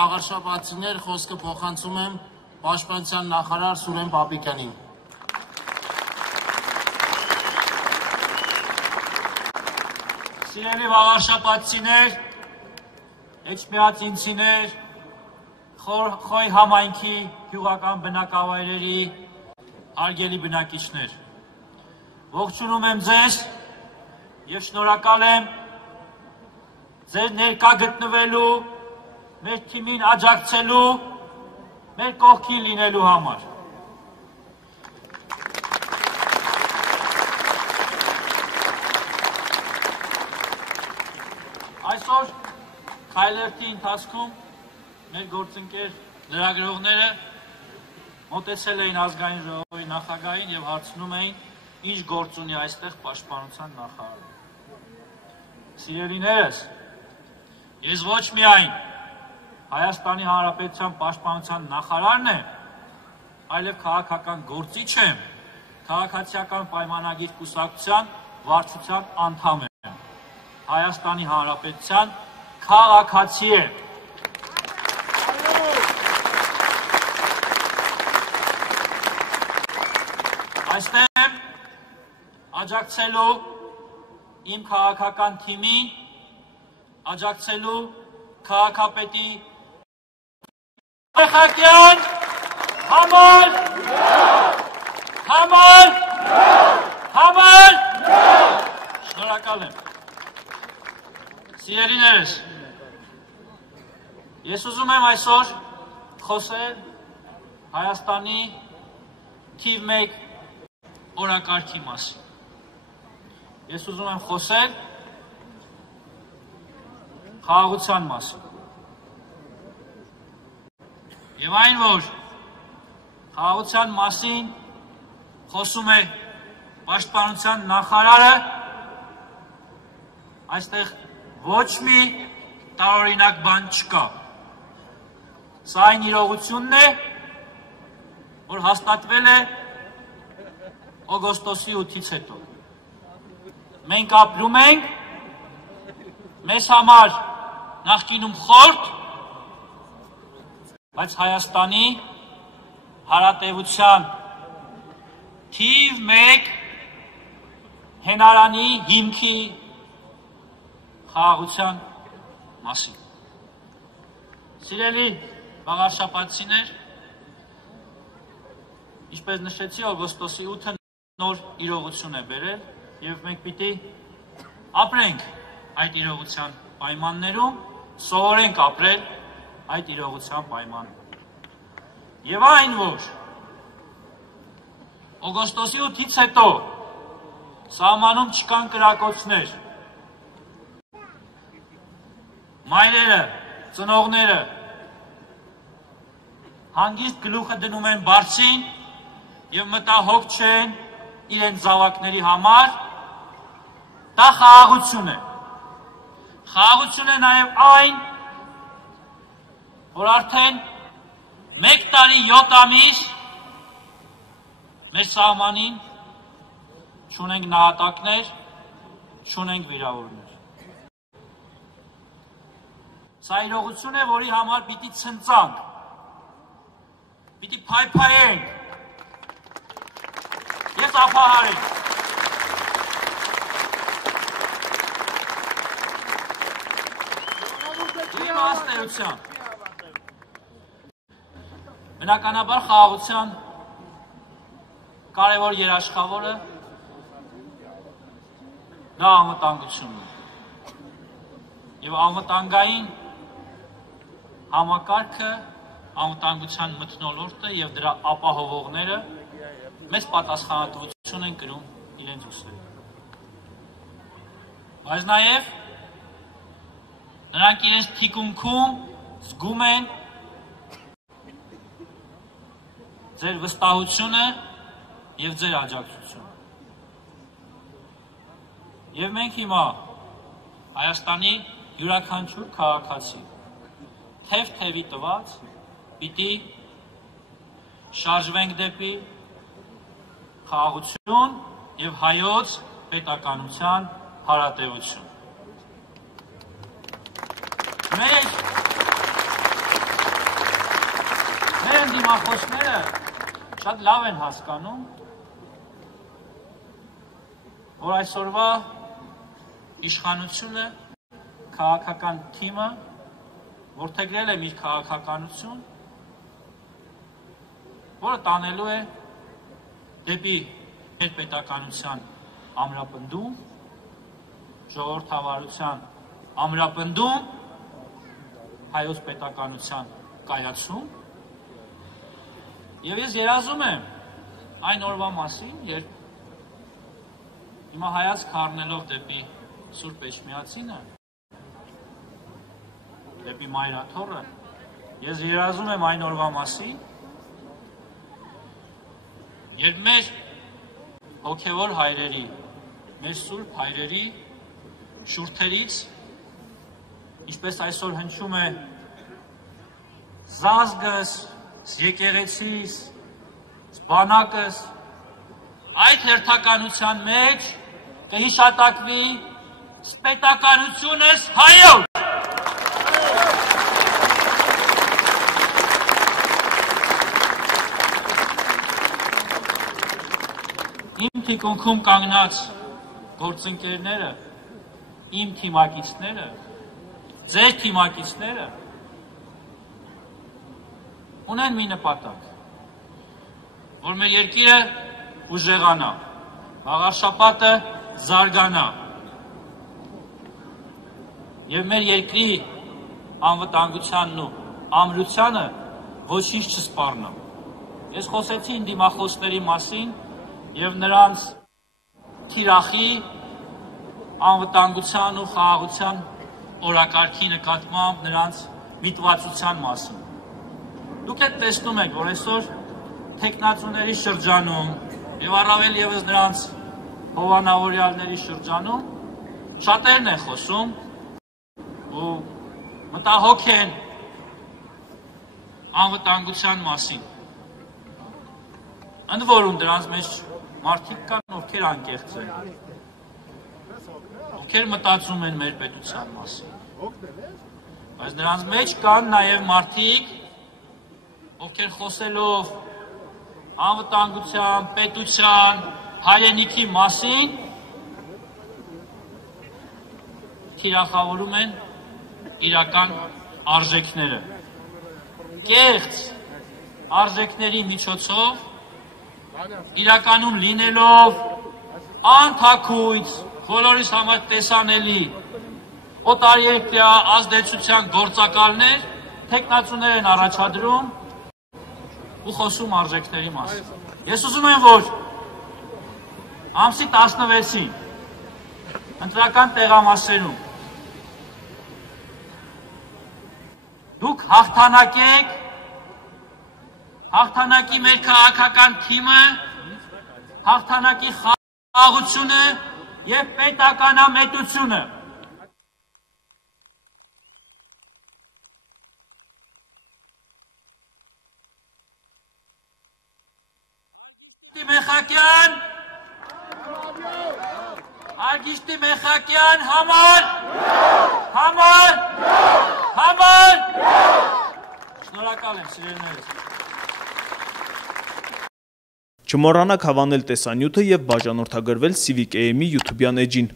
վաղարշաբաթցիներ, խոսքը փոխանցում եմ Պաշտպանության նախարար Սուրեն Պապիկյանին։ Սիրելի վաղարշաբաթցիներ, էջմիածինցիներ, Խոյ համայնքի գյուղական բնակավայրերի հարգելի բնակիչներ, ողջունում եմ ձեզ և շնորհակալ եմ ձեր ներկա գտնվելու, մեր թիմին աջակցելու, մեր կողքին լինելու համար։ Այսօր քայլերթի ընթացքում մեր գործընկեր լրագրողները մոտեցել էին ազգային ժողովի նախագահին և հարցնում էին, ինչ գործ ունի այստեղ պաշտպանության նախարարը։ Սիրելիներս, ես ոչ միայն Հայաստանի Հանրապետության պաշտպանության նախարարն եմ, այլև քաղաքական գործիչ եմ, քաղաքացիական պայմանագիր կուսակցության վարչության անդամ եմ, Հայաստանի Հանրապետության քաղաքացի եմ։ Այստեղ եմ աջակցելու իմ քաղաքական թիմին, աջակցելու քաղաքապետի Խակյան համար շնորհակալ եմ։ Սիրելիներս, ես ուզում եմ այսօր խոսել Հայաստանի թիվ 1 օրակարգի մասին։ Ես ուզում եմ խոսել խաղաղության մասին։ Եվ այն, որ խաղաղության մասին խոսում է պաշտպանության նախարարը, այստեղ ոչ մի տարօրինակ բան չկա։ Սա այն իրողությունն է, որ հաստատվել է օգոստոսի 8-ից հետո։ Մենք ապրում ենք մեզ համար նախկինում խորտ, բայց Հայաստանի Հանրապետության թիվ 1 հենարանի հիմքի խաղաղության մասին։ Սիրելի վաղարշաբաթցիներ, ինչպես նշեցի, օգոստոսի 8-ը նոր իրողություն է բերել և մենք պիտի ապրենք այդ իրողության պայմաններում, սովորենք ապրել այդ իրողության պայմաններում։ Եվ այն, որ օգոստոսի 8-ից հետո սահմանում չկան կրակոցներ, մայրերը, ծնողները հանգիստ գլուխը դնում են բարձին և մտահոգ չեն իրենց զավակների համար, դա խաղաղություն է։ Խաղաղություն է նաև այն, որ արդեն 1 տարի 7 ամիս մեր սահմանին չունենք նահատակներ, չունենք վիրավորներ։ Սա իրողություն է, որի համար պիտի ցնծանք, պիտի փայփայենք, ես ափահարենք։ Իմաստերության։ Բնականաբար խաղաղության կարևոր երաշխավորը դա անվտանգությունն է։ Եվ անվտանգային համակարգը, անվտանգության մթնոլորտը և դրա ապահովողները մեծ պատասխանատվություն են կրում իրենց ուսերին։ Բայց նաև նրանք իրենց թիկունքում զգում են ձեր վստահությունը և ձեր աջակցությունը։ Եվ մենք հիմա Հայաստանի յուրաքանչյուր քաղաքացի թև-թևի տված պիտի շարժվենք դեպի խաղաղություն և հայոց պետականության հարատևություն։ Այսօր դիմախոսները շատ լավ են հասկանում, որ այսօրվա իշխանությունը, քաղաքական թիմը որդեգրել է մի քաղաքականություն, որը տանելու է դեպի մեր պետականության ամրապնդում, ժողովրդավարության ամրապնդում, հայոց պետականության կայացում, եւ ես երազում եմ այն օրվա մասին, երբ հիմա հայացք առնելով դեպի Սուրբ Էջմիածինը, դեպի Մայրաթոռը, ես երազում եմ այն օրվա մասին, երբ մեր հոգևոր հայրերի, մեր սուրբ հայրերի շուրթերից, ինչպես այսօր հնչում է զազգս, եկեղեցիս, բանակս, այդ հերթականության մեջ կհիշատակվի պետականությունս հայոց։ Իմ թիկունքում կանգնած գործընկերները, իմ թիմակիցները, ձեր թիմակիցները ունեն մի նպատակ, որ մեր երկիրը ուժեղանա, հաղարշապատը զարգանա եւ մեր երկրի անվտանգությանն ու ամրությանը ոչինչ չսպառնա։ Ես խոսեցի իմ դիմախոսների մասին եւ նրանց թիրախի անվտանգության ու խաղաղության օրակարգի նկատմամբ նրանց միտվածության մասին։ Դուք եք տեսնում եք, որ այսօր թեկնածուների շրջանում եւ առավել եւս նրանց հովանավորյալների շրջանում շատերն են խոսում ու մտահոգ են անվտանգության մասին։ Ընդ որում դրանց մեջ մարդիկ կան, ովքեր անկեղծ են, ովքեր մտածում են մեր պետության մասին, բայց նրանց մեջ կան նաև մարդիկ, ովքեր խոսելով անվտանգության, պետության, հայրենիքի մասին թիրախավորում են իրական արժեքները։ Կեղծ արժեքների միջոցով իրականում լինելով անթաքույց, բոլորիս համար տեսանելի օտարերկրյա ազդեցության գործակալներ, թեկնածուներ են առաջադրում ու խոսում արժեքների մասին։ Ես ուզում եմ, որ ամսի 16-ին ընտրական տեղամասերում դուք հաղթանակեք, հաղթանակի մեր քաղաքական թիմը, հաղթանակի խաղաղությունը եւ պետականամետությունը։ Արգիշտի Մեխակյան համար, շնորհակալ եմ սիրելիներս։ Չմոռանաք հավանել տեսանյութը և բաժանորդագրվել Civic AM-ի YouTube-յան էջին։